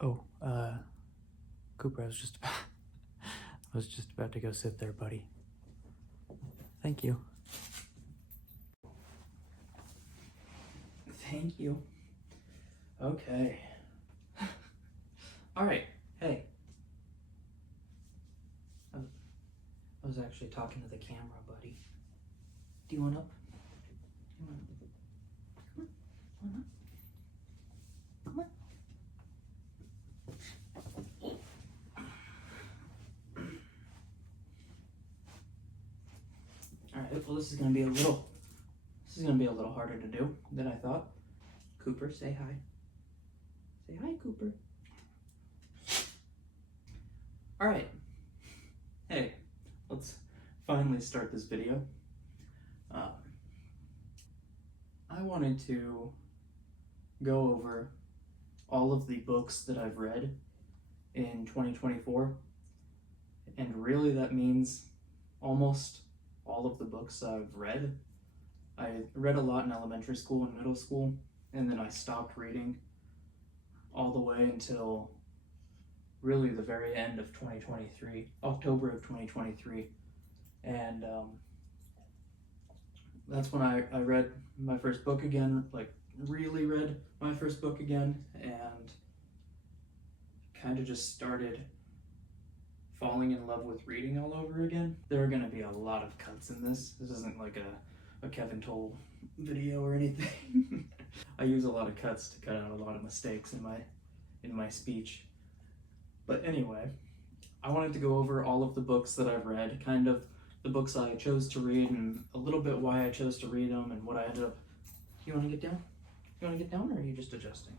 Oh, Cooper, I was just about, I was just about to go sit there, buddy. Thank you. Thank you. Okay. All right. Hey. I was actually talking to the camera, buddy. Do you want up? You want up? Come on. Come on. All right. Well, this is gonna be a little harder to do than I thought. Cooper, say hi. Say hi, Cooper. All right. Hey, let's finally start this video. I wanted to go over all of the books that I've read in 2024, and really that means almost all of the books I've read. I read a lot in elementary school and middle school, and then I stopped reading all the way until really the very end of 2023, October of 2023, and that's when I read my first book again, like really read my first book again, and kind of just started falling in love with reading all over again. There are going to be a lot of cuts in this. This isn't like a Kevin Toll video or anything. I use a lot of cuts to cut out a lot of mistakes in my speech. But anyway, I wanted to go over all of the books that I've read, kind of the books I chose to read, and a little bit why I chose to read them and what I ended up. You want to get down? You want to get down, or are you just adjusting?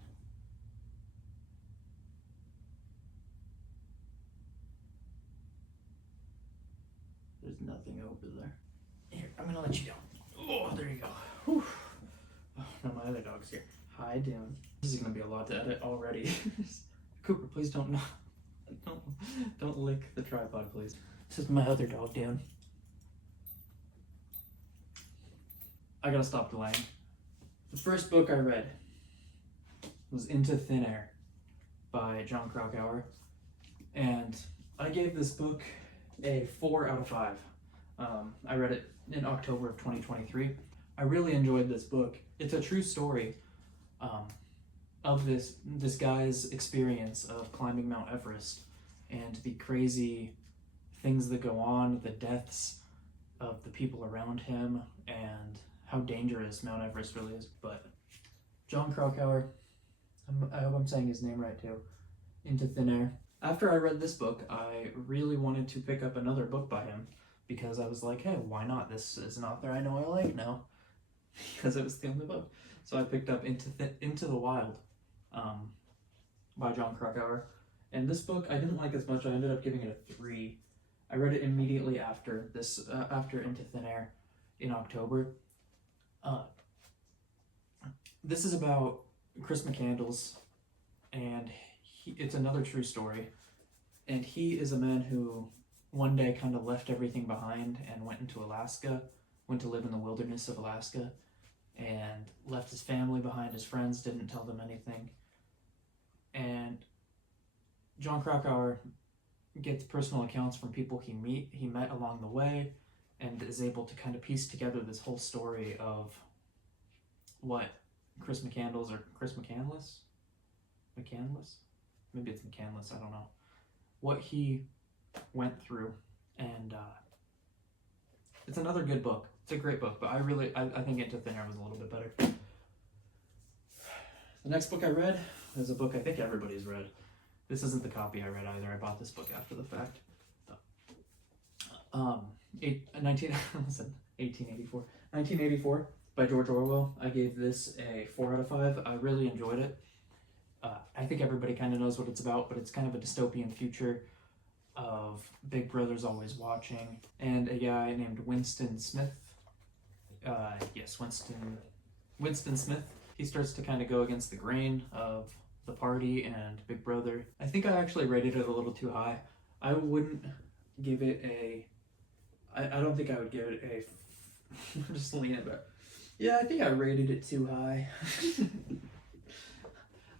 There's nothing over there. Here, I'm gonna let you down. Oh, there you go. Whew. Oh, no, my other dog's here. Hi, Dan. This is gonna be a lot to edit already. Cooper, please don't lick the tripod, please. This is my other dog, Dan. I gotta stop delaying. The first book I read was Into Thin Air by Jon Krakauer, and I gave this book a 4 out of 5. I read it in October of 2023. I really enjoyed this book. It's a true story of this guy's experience of climbing Mount Everest and the crazy things that go on, the deaths of the people around him, and how dangerous Mount Everest really is. But Jon Krakauer, I hope I'm saying his name right too, Into Thin Air. After I read this book, I really wanted to pick up another book by him because I was like, hey, why not? This is an author I know I like now, because it was the only book. So I picked up Into the Wild by Jon Krakauer. And this book I didn't like as much. I ended up giving it a 3. I read it immediately after this, after Into Thin Air in October. This is about Chris McCandless, and it's another true story. And he is a man who one day kind of left everything behind and went into Alaska, went to live in the wilderness of Alaska, and left his family behind, his friends, didn't tell them anything. And Jon Krakauer gets personal accounts from people he met along the way, and is able to kind of piece together this whole story of what Chris McCandless, maybe it's McCandless, I don't know, what he went through. And it's another good book. It's a great book, but I think Into Thin Air was a little bit better. The next book I read is a book I think everybody's read. This isn't the copy I read either. I bought this book after the fact. 1984 by George Orwell. I gave this a 4 out of 5. I really enjoyed it. I think everybody kind of knows what it's about, but it's kind of a dystopian future of Big Brother's always watching, and a guy named Winston Smith. Winston Smith. He starts to kind of go against the grain of the party and Big Brother. I think I actually rated it a little too high. I wouldn't give it a... I don't think I would give it a... I'm just leaning back. Yeah, I think I rated it too high.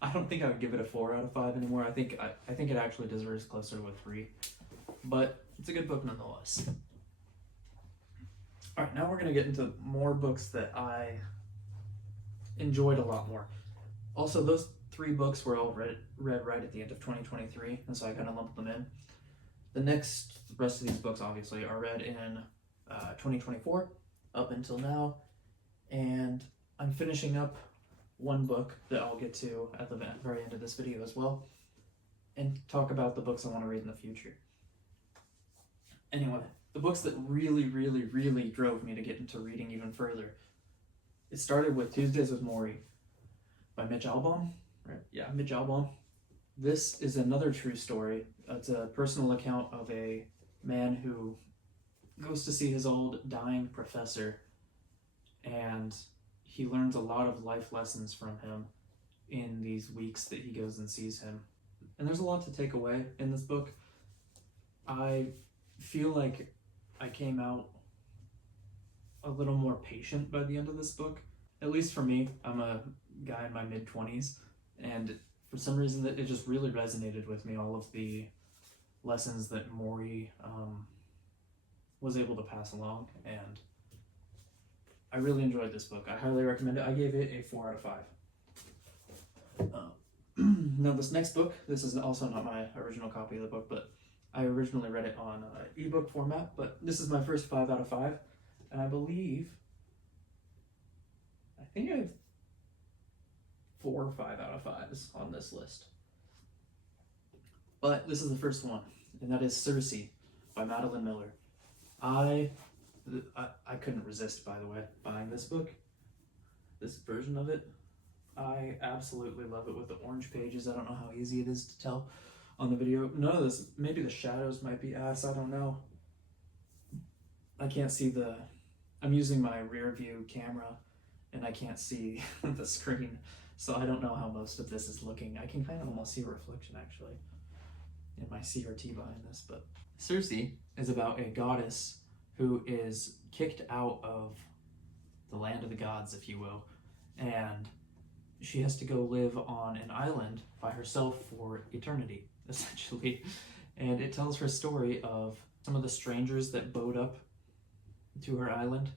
I don't think I would give it a 4 out of 5 anymore. I think it actually deserves closer to a 3, but it's a good book nonetheless. All right, now we're gonna get into more books that I enjoyed a lot more. Also, those 3 books were all read right at the end of 2023, and so I kind of lumped them in. The rest of these books obviously are read in 2024 up until now, and I'm finishing up one book that I'll get to at the very end of this video as well, and talk about the books I want to read in the future. Anyway, the books that really drove me to get into reading even further. It started with Tuesdays with Morrie by Mitch Albom, right? Yeah, Mitch Albom. This is another true story. It's a personal account of a man who goes to see his old dying professor, and he learns a lot of life lessons from him in these weeks that he goes and sees him. And there's a lot to take away in this book. I feel like I came out a little more patient by the end of this book. At least for me, I'm a guy in my mid-20s, and for some reason that it just really resonated with me, all of the lessons that Morrie was able to pass along, and I really enjoyed this book. I highly recommend it. I gave it a 4 out of 5. Now this next book, this is also not my original copy of the book, but I originally read it on ebook format, but this is my first 5 out of 5, and I think I have 4 or 5 out of 5s on this list. But this is the first one, and that is Circe by Madeline Miller. I couldn't resist, by the way, buying this book, this version of it. I absolutely love it with the orange pages. I don't know how easy it is to tell on the video. None of this, maybe the shadows might be ass, I don't know. I can't see I'm using my rear view camera and I can't see the screen, so I don't know how most of this is looking. I can kind of almost see a reflection actually in my CRT behind this, but Circe is about a goddess who is kicked out of the land of the gods, if you will, and she has to go live on an island by herself for eternity, essentially. And it tells her story of some of the strangers that boat up to her island.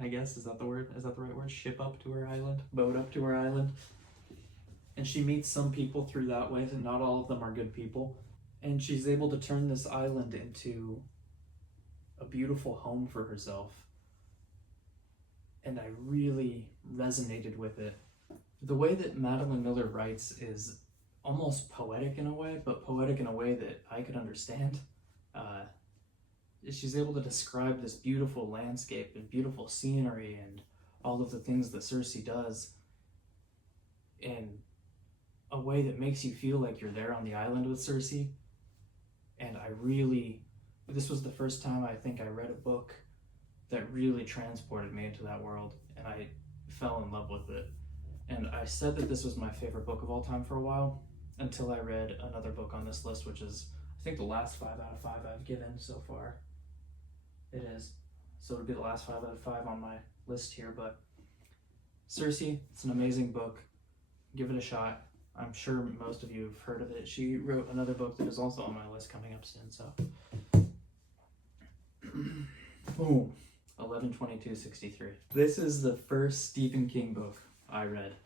I guess, is that the word? Is that the right word? Ship up to her island? Boat up to her island? And she meets some people through that way, and not all of them are good people. And she's able to turn this island into a beautiful home for herself. And I really resonated with it. The way that Madeline Miller writes is almost poetic in a way, but poetic in a way that I could understand. She's able to describe this beautiful landscape and beautiful scenery and all of the things that Circe does in a way that makes you feel like you're there on the island with Circe. And this was the first time I think I read a book that really transported me into that world, and I fell in love with it. And I said that this was my favorite book of all time for a while, until I read another book on this list, which is, I think, the last 5 out of 5 I've given so far. It is. So it'll be the last 5 out of 5 on my list here, but Circe, it's an amazing book. Give it a shot. I'm sure most of you have heard of it. She wrote another book that is also on my list coming up soon, so. Boom. 11/22/63. This is the first Stephen King book I read,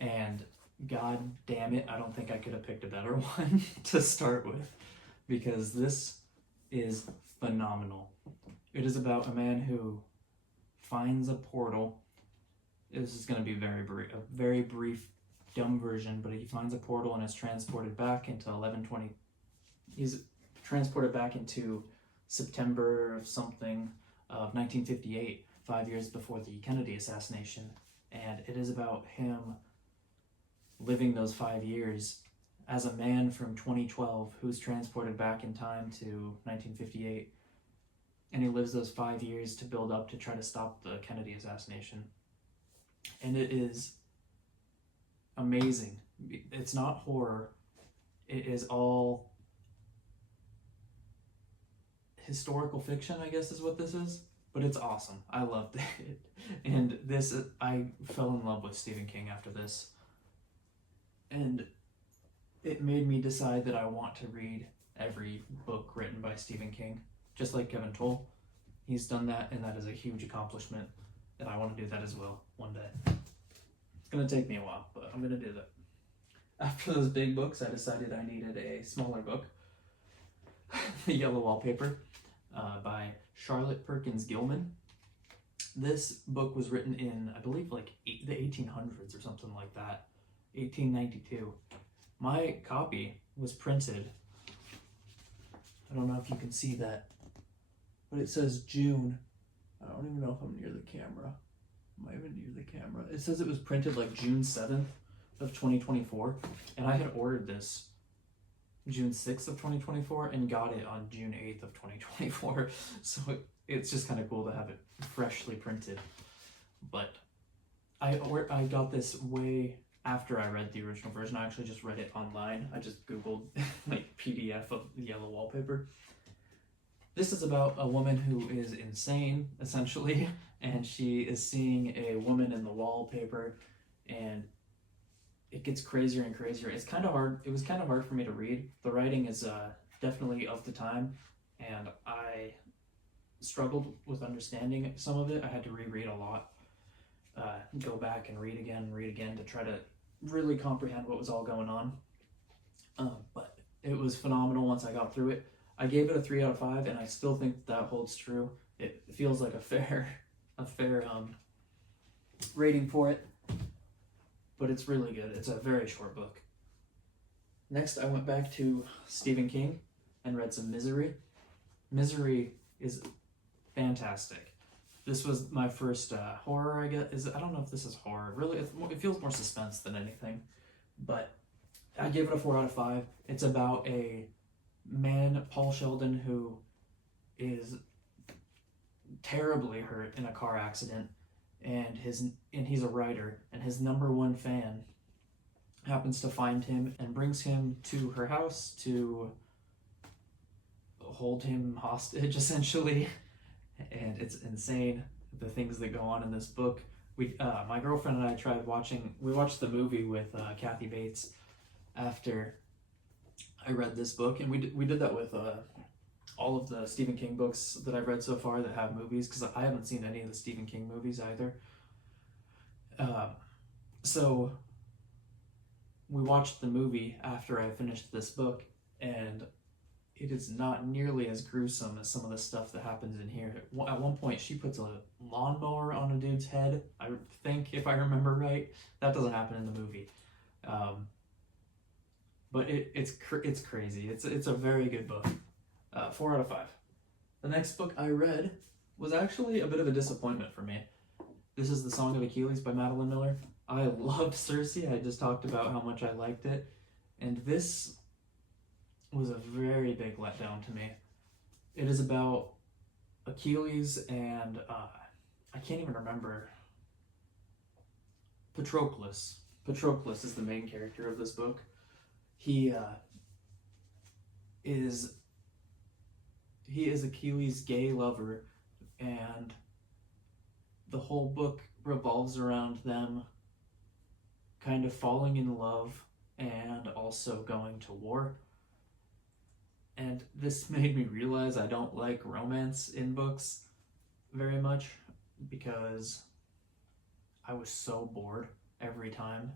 and god damn it, I don't think I could have picked a better one to start with, because this is phenomenal. It is about a man who finds a portal. This is going to be a very brief, dumb version, but he finds a portal and is transported back into 1120. He's transported back into September of something of 1958, 5 years before the Kennedy assassination, and it is about him living those 5 years as a man from 2012 who's transported back in time to 1958, and he lives those 5 years to build up to try to stop the Kennedy assassination. And it is amazing. It's not horror. It is all historical fiction, I guess is what this is, but it's awesome. I loved it. And I fell in love with Stephen King after this. And it made me decide that I want to read every book written by Stephen King, just like Kevin Toll. He's done that, and that is a huge accomplishment, and I want to do that as well one day. It's going to take me a while, but I'm going to do that. After those big books, I decided I needed a smaller book. The Yellow Wallpaper by Charlotte Perkins Gilman. This book was written in, I believe, like the 1800s or something like that, 1892. My copy was printed, I don't know if you can see that, but it says June. I don't even know if I'm near the camera. Am I even near the camera? It says it was printed like June 7th of 2024, and I had ordered this June 6th of 2024 and got it on June 8th of 2024. So it's just kind of cool to have it freshly printed. But I got this way after I read the original version. I actually just read it online. I just Googled like PDF of the Yellow Wallpaper. This is about a woman who is insane, essentially, and she is seeing a woman in the wallpaper, and it gets crazier and crazier. It's kind of hard. It was kind of hard for me to read. The writing is definitely of the time, and I struggled with understanding some of it. I had to reread a lot, go back and read again to try to really comprehend what was all going on. But it was phenomenal once I got through it. I gave it a 3 out of 5, and I still think that holds true. It feels like a fair rating for it, but it's really good. It's a very short book. Next, I went back to Stephen King and read some Misery. Misery is fantastic. This was my first horror, I guess. I don't know if this is horror. Really, it feels more suspense than anything, but I gave it a 4 out of 5. It's about a man, Paul Sheldon, who is terribly hurt in a car accident, and he's a writer, and his number one fan happens to find him and brings him to her house to hold him hostage, essentially. And it's insane, the things that go on in this book. My girlfriend and I we watched the movie with Kathy Bates after I read this book, and we did that with all of the Stephen King books that I've read so far that have movies, because I haven't seen any of the Stephen King movies either. So we watched the movie after I finished this book, and it is not nearly as gruesome as some of the stuff that happens in here. At one point, she puts a lawnmower on a dude's head, I think, if I remember right. That doesn't happen in the movie. But it's crazy. It's a very good book. 4 out of 5. The next book I read was actually a bit of a disappointment for me. This is The Song of Achilles by Madeline Miller. I loved Circe. I just talked about how much I liked it. And this was a very big letdown to me. It is about Achilles and I can't even remember. Patroclus. Patroclus is the main character of this book. He is Achilles' gay lover, and the whole book revolves around them kind of falling in love and also going to war. And this made me realize I don't like romance in books very much, because I was so bored every time,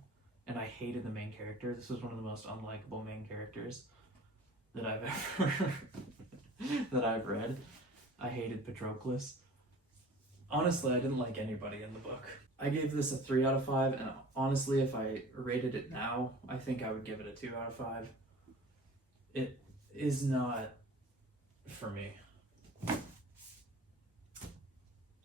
and I hated the main character. This was one of the most unlikable main characters that I've ever that I've read. I hated Patroclus. Honestly, I didn't like anybody in the book. I gave this a 3 out of 5, and honestly, if I rated it now, I think I would give it a 2 out of 5. It is not for me.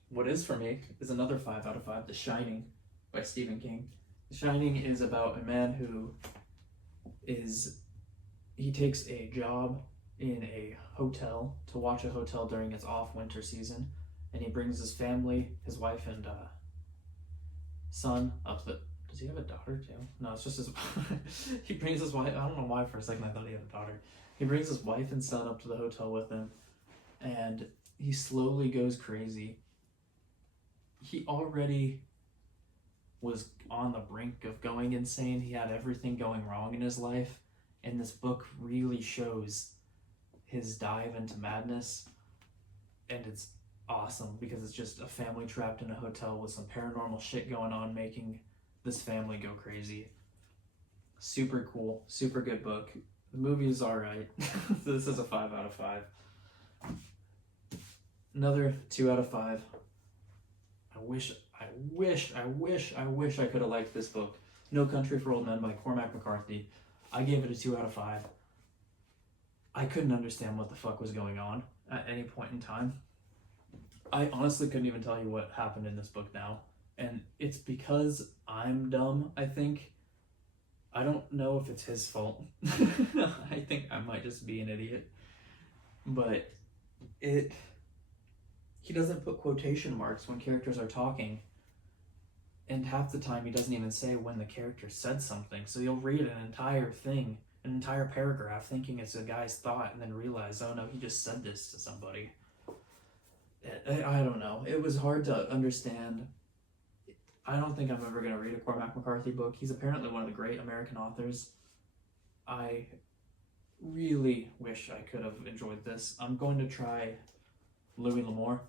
What is for me is another 5 out of 5, The Shining by Stephen King. The Shining is about a man who he takes a job in a hotel to watch a hotel during its off winter season, and he brings his family, his wife and son up the. Does he have a daughter too? No, it's just his. He brings his wife. I don't know why for a second I thought he had a daughter. He brings his wife and son up to the hotel with him, and he slowly goes crazy. He already was on the brink of going insane. He had everything going wrong in his life, and this book really shows his dive into madness, and it's awesome because it's just a family trapped in a hotel with some paranormal shit going on, making this family go crazy. Super cool, super good book. The movie is alright. This is a 5 out of 5. Another 2 out of 5. I wish I could have liked this book. No Country for Old Men by Cormac McCarthy. I gave it a 2 out of 5. I couldn't understand what the fuck was going on at any point in time. I honestly couldn't even tell you what happened in this book now. And it's because I'm dumb, I think. I don't know if it's his fault. I think I might just be an idiot. But he doesn't put quotation marks when characters are talking. And half the time he doesn't even say when the character said something. So you'll read an entire thing, an entire paragraph, thinking it's a guy's thought, and then realize, oh no, he just said this to somebody. I don't know. It was hard to understand. I don't think I'm ever going to read a Cormac McCarthy book. He's apparently one of the great American authors. I really wish I could have enjoyed this. I'm going to try Louis L'Amour.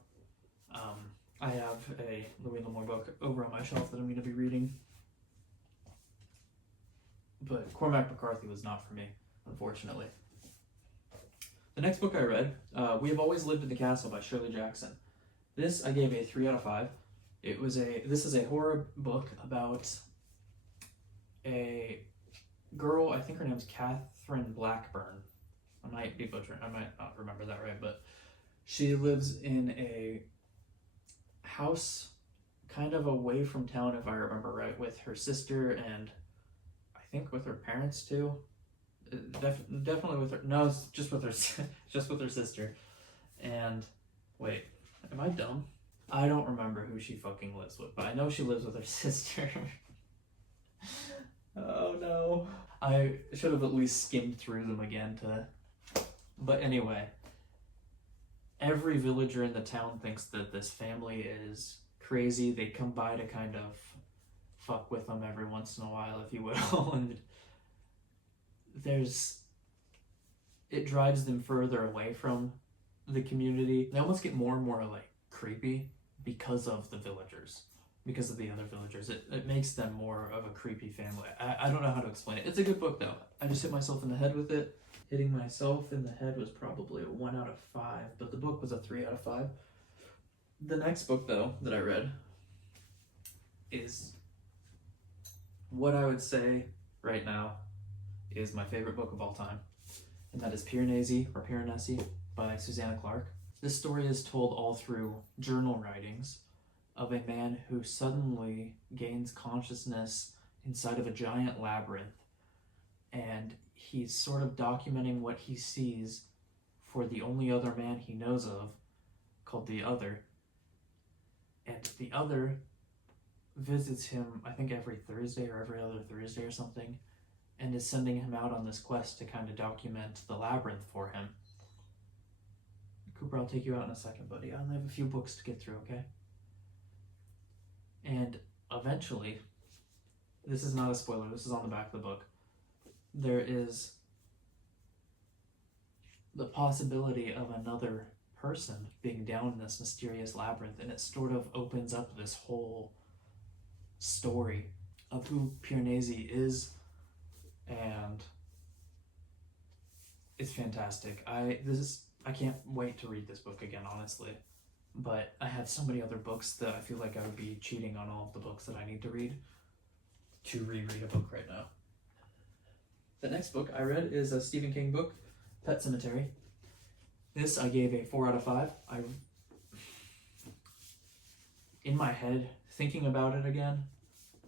I have a Louis L'Amour book over on my shelf that I'm going to be reading. But Cormac McCarthy was not for me, unfortunately. The next book I read, We Have Always Lived in the Castle by Shirley Jackson. This I gave a 3 out of 5. This is a horror book about a girl, I think her name's Catherine Blackburn. I might be butchering, I might not remember that right, but she lives in a house kind of away from town, if I remember right, with her sister and I think with her parents too. Definitely with her. No, it's just with her. Just with her sister. And wait, am I dumb? I don't remember who she fucking lives with, but I know she lives with her sister. Oh no! I should have at least skimmed through them again to. But anyway, every villager in the town thinks that this family is crazy. They come by to kind of fuck with them every once in a while, if you will, and it drives them further away from the community. They almost get more and more like creepy because of the villagers, because of the other villagers. It makes them more of a creepy family. I don't know how to explain it. It's a good book though. I just hit myself in the head with it. Hitting myself in the head was probably a 1 out of 5, but the book was a 3 out of 5. The next book though that I read is what I would say right now is my favorite book of all time, and that is Piranesi or Piranesi by Susanna Clarke. This story is told all through journal writings of a man who suddenly gains consciousness inside of a giant labyrinth, and he's sort of documenting what he sees for the only other man he knows of, called the Other. And the Other visits him, I think every Thursday or every other Thursday or something, and is sending him out on this quest to kind of document the labyrinth for him. Cooper, I'll take you out in a second, buddy. I only have a few books to get through, okay? And eventually, this is not a spoiler, this is on the back of the book, there is the possibility of another person being down in this mysterious labyrinth, and it sort of opens up this whole story of who Piranesi is, and it's fantastic. I can't wait to read this book again, honestly. But I have so many other books that I feel like I would be cheating on all of the books that I need to read to reread a book right now. The next book I read is a Stephen King book, Pet Sematary. This I gave a 4 out of 5. In my head, thinking about it again,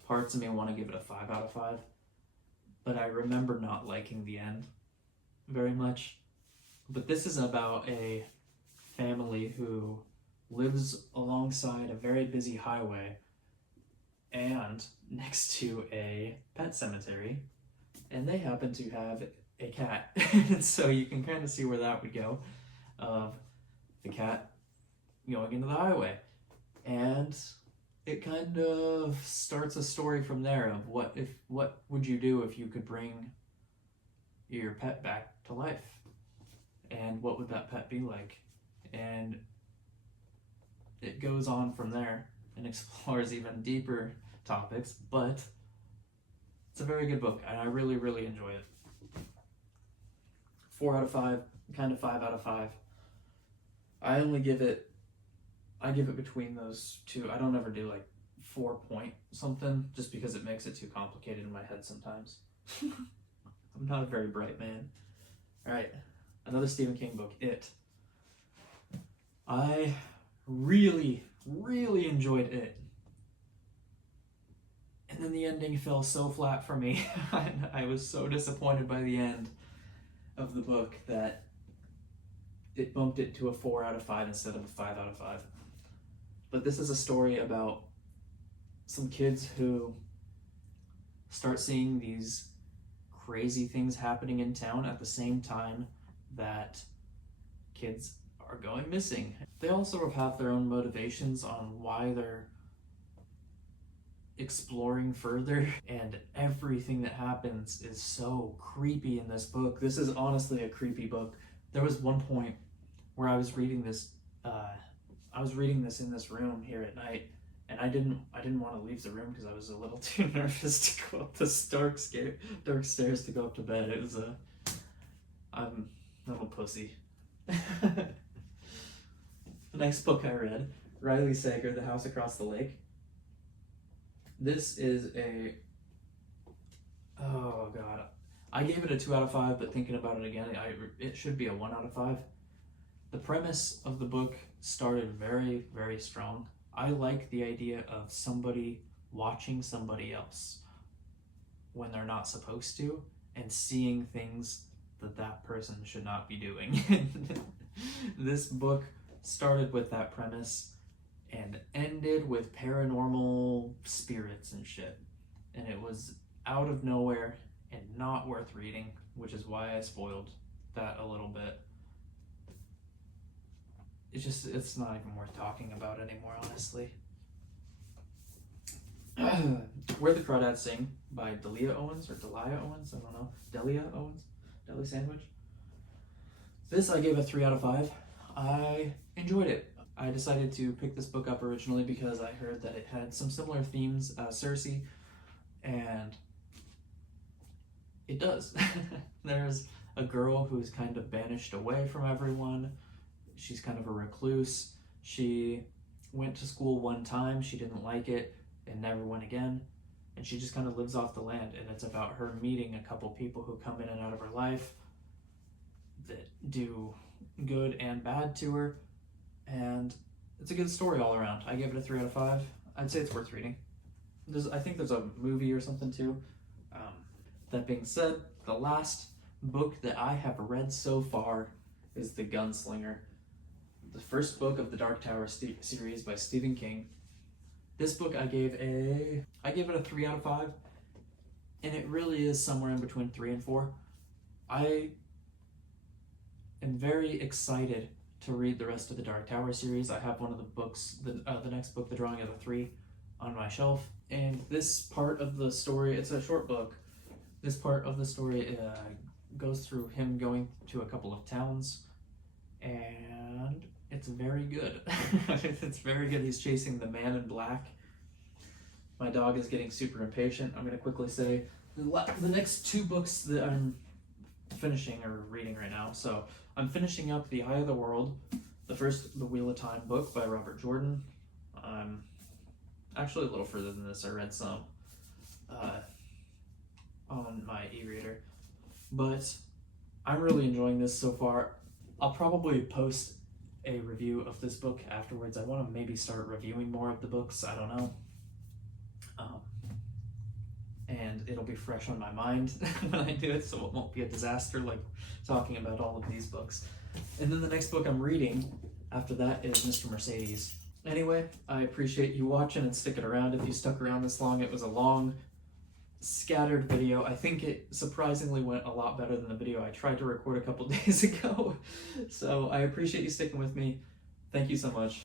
parts of me want to give it a 5 out of 5. But I remember not liking the end very much. But this is about a family who lives alongside a very busy highway and next to a pet cemetery, and they happen to have a cat. So you can kind of see where that would go, of the cat going into the highway. And it kind of starts a story from there of what would you do if you could bring your pet back to life, and what would that pet be like, and it goes on from there and explores even deeper topics, but it's a very good book and I really, really enjoy it. 4 out of 5, kind of 5 out of 5. I give it between those two. I don't ever do like 4 point something just because it makes it too complicated in my head sometimes. I'm not a very bright man. All right, another Stephen King book, It. I really, really enjoyed It. And then the ending fell so flat for me. I was so disappointed by the end of the book that it bumped it to a 4 out of 5 instead of a 5 out of 5. But this is a story about some kids who start seeing these crazy things happening in town at the same time that kids are going missing. They all sort of have their own motivations on why they're exploring further, and everything that happens is so creepy in this book. This is honestly a creepy book. There was one point where I was reading this in this room here at night, and I didn't want to leave the room because I was a little too nervous to go up this dark stairs to go up to bed. It was I'm a pussy. The next book I read, Riley Sager, The House Across the Lake. This is oh god, I gave it a 2 out of 5, but thinking about it again, it should be a 1 out of 5. The premise of the book started very, very strong. I like the idea of somebody watching somebody else when they're not supposed to, and seeing things that person should not be doing. This book started with that premise and ended with paranormal spirits and shit. And it was out of nowhere and not worth reading, which is why I spoiled that a little bit. It's not even worth talking about anymore, honestly. Where the Crawdads Sing by Delia Owens, or Delia Owens, I don't know. Delia Owens? Deli Sandwich? This I gave a 3 out of 5. I enjoyed it. I decided to pick this book up originally because I heard that it had some similar themes, Circe, and it does. There's a girl who's kind of banished away from everyone. She's kind of a recluse. She went to school one time, she didn't like it, and never went again. And she just kind of lives off the land, and it's about her meeting a couple people who come in and out of her life that do good and bad to her. And it's a good story all around. I gave it a 3 out of 5. I'd say it's worth reading. I think there's a movie or something too. That being said, the last book that I have read so far is The Gunslinger, the first book of the Dark Tower series by Stephen King. This book I gave it a 3 out of 5, and it really is somewhere in between 3 and 4. I am very excited to read the rest of the Dark Tower series. I have one of the books, the next book, The Drawing of the Three, on my shelf. And this part of the story, it's a short book. This part of the story goes through him going to a couple of towns, and it's very good. It's very good. He's chasing the man in black. My dog is getting super impatient. I'm going to quickly say the next 2 books that I'm finishing or reading right now. So I'm finishing up The Eye of the World, the first The Wheel of Time book by Robert Jordan. I'm actually a little further than this. I read some on my e-reader, but I'm really enjoying this so far. I'll probably post a review of this book afterwards. I want to maybe start reviewing more of the books. I don't know. And it'll be fresh on my mind when I do it, so it won't be a disaster like talking about all of these books. And then the next book I'm reading after that is Mr. Mercedes. Anyway, I appreciate you watching and sticking around. If you stuck around this long, it was a long, scattered video. I think it surprisingly went a lot better than the video I tried to record a couple days ago. So I appreciate you sticking with me. Thank you so much.